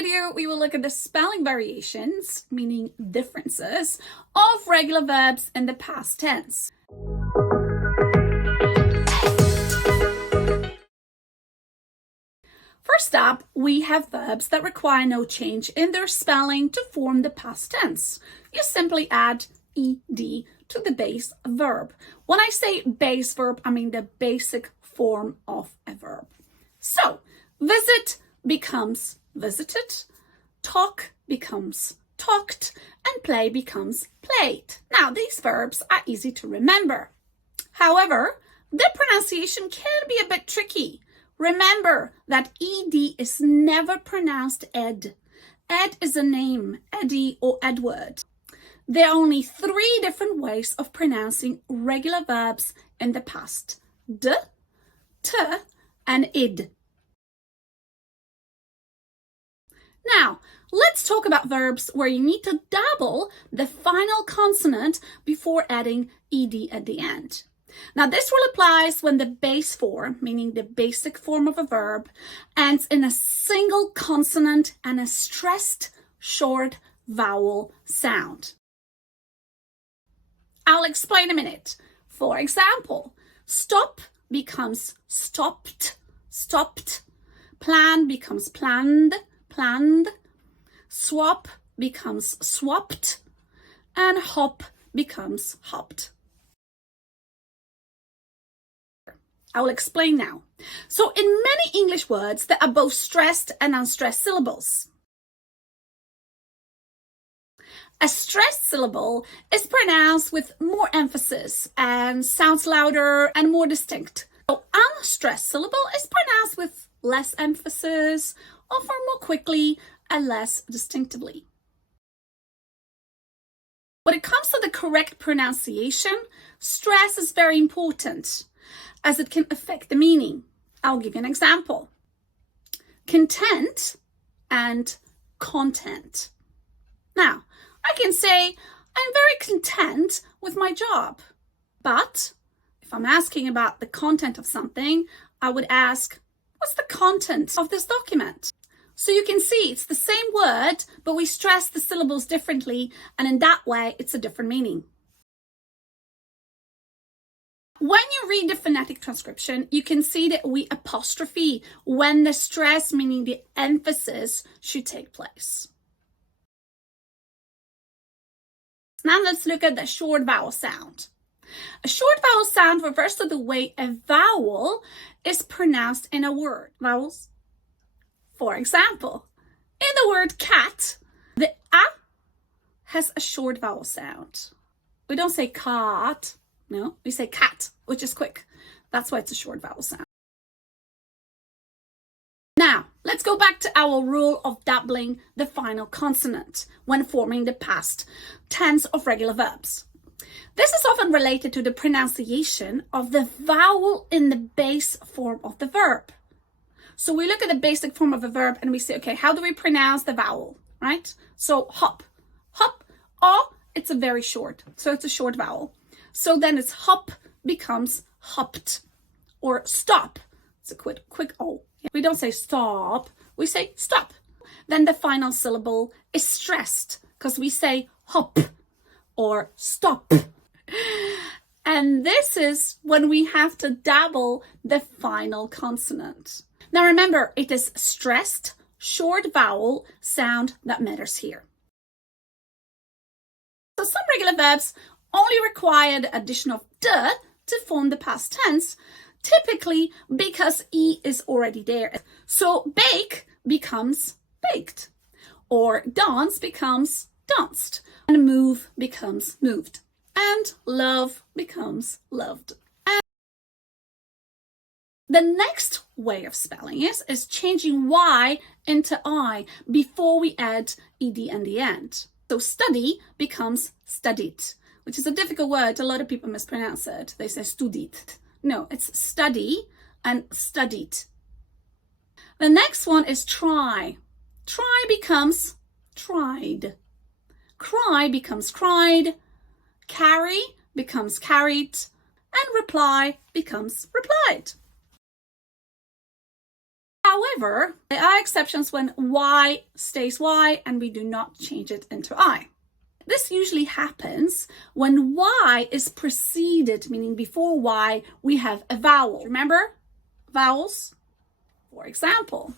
video, we will look at the spelling variations, meaning differences, of regular verbs in the past tense. First up, we have verbs that require no change in their spelling to form the past tense. You simply add ed to the base verb. When I say base verb, I mean the basic form of a verb. So, visit becomes visited, talk becomes talked, and play becomes played. Now, these verbs are easy to remember. However, the pronunciation can be a bit tricky. Remember that ed is never pronounced ed. Ed is a name, Eddie or Edward. There are only 3 different ways of pronouncing regular verbs in the past: d, t, and id. Now, let's talk about verbs where you need to double the final consonant before adding ed at the end. Now, this rule applies when the base form, meaning the basic form of a verb, ends in a single consonant and a stressed short vowel sound. I'll explain in a minute. For example, stop becomes stopped, stopped. Plan becomes planned, planned. Swap becomes swapped. And hop becomes hopped. I will explain now. So in many English words, there are both stressed and unstressed syllables. A stressed syllable is pronounced with more emphasis and sounds louder and more distinct. So unstressed syllable is pronounced with less emphasis, often more quickly and less distinctively. When it comes to the correct pronunciation, stress is very important, as it can affect the meaning. I'll give you an example. Content and content. Now, I can say I'm very content with my job, but if I'm asking about the content of something, I would ask, what's the content of this document? So you can see it's the same word, but we stress the syllables differently, and in that way, it's a different meaning. When you read the phonetic transcription, you can see that we apostrophe when the stress, meaning the emphasis, should take place. Now let's look at the short vowel sound. A short vowel sound refers to the way a vowel is pronounced in a word. Vowels. For example, in the word cat, the a has a short vowel sound. We don't say cat. No, we say cat, which is quick. That's why it's a short vowel sound. Now, let's go back to our rule of doubling the final consonant when forming the past tense of regular verbs. This is often related to the pronunciation of the vowel in the base form of the verb. So we look at the basic form of a verb and we say, okay, how do we pronounce the vowel, right? So hop, hop, oh, it's a very short, so it's a short vowel. So then it's hop becomes hopped, or stop. It's a quick O. We don't say stop, we say stop. Then the final syllable is stressed because we say hop or stop. And this is when we have to double the final consonant. Now remember, it is stressed short vowel sound that matters here. So some regular verbs only require the addition of d to form the past tense, typically because e is already there. So bake becomes baked, or dance becomes danced, and move becomes moved, and love becomes loved. And the next way of spelling is changing y into I before we add ed in the end. So study becomes studied, which is a difficult word. A lot of people mispronounce it. They say studied. No, it's study and studied. The next one is try. Try becomes tried. Cry becomes cried. Carry becomes carried. And reply becomes replied. However, there are exceptions when Y stays Y and we do not change it into I. This usually happens when Y is preceded, meaning before Y we have a vowel. Remember vowels? For example,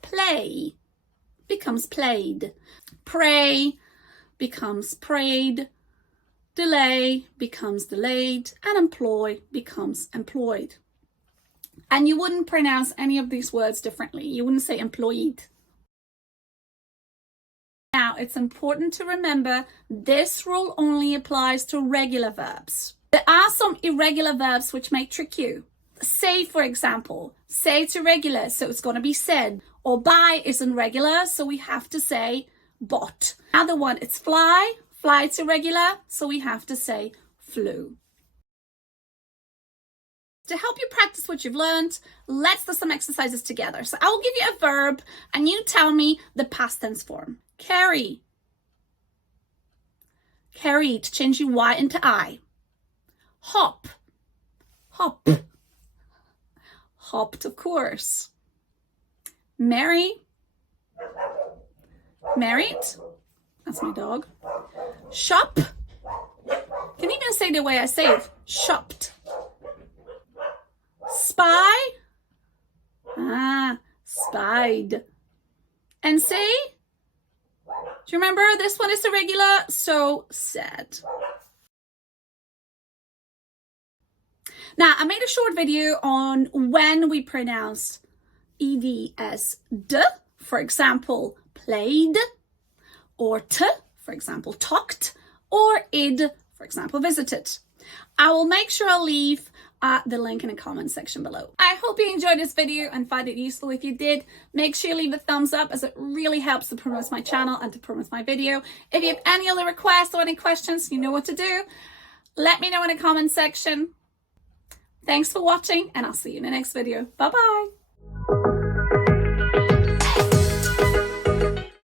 play becomes played. Pray becomes prayed. Delay becomes delayed. And employ becomes employed. And you wouldn't pronounce any of these words differently. You wouldn't say employed. Now, it's important to remember this rule only applies to regular verbs. There are some irregular verbs which may trick you. Say, for example, say it's irregular, so it's going to be said. Or buy isn't regular, so we have to say bought. Another one, it's fly. Fly, it's irregular, so we have to say flew. To help you practice what you've learned, let's do some exercises together. So I will give you a verb and you tell me the past tense form. Carry. Carried, changing Y into I. Hop. Hop. Hopped, of course. Marry. Married. That's my dog. Shop. Can you even say the way I say it? Shopped. Spy. Spied. And say. Do you remember this one is irregular? So said. Now, I made a short video on when we pronounce ed as d, for example, played, or t, for example, talked, or id, for example, visited. I will make sure I'll leave the link in the comment section below. I hope you enjoyed this video and find it useful. If you did, make sure you leave a thumbs up, as it really helps to promote my channel and to promote my video. If you have any other requests or any questions, you know what to do. Let me know in the comment section. Thanks for watching, and I'll see you in the next video. Bye-bye.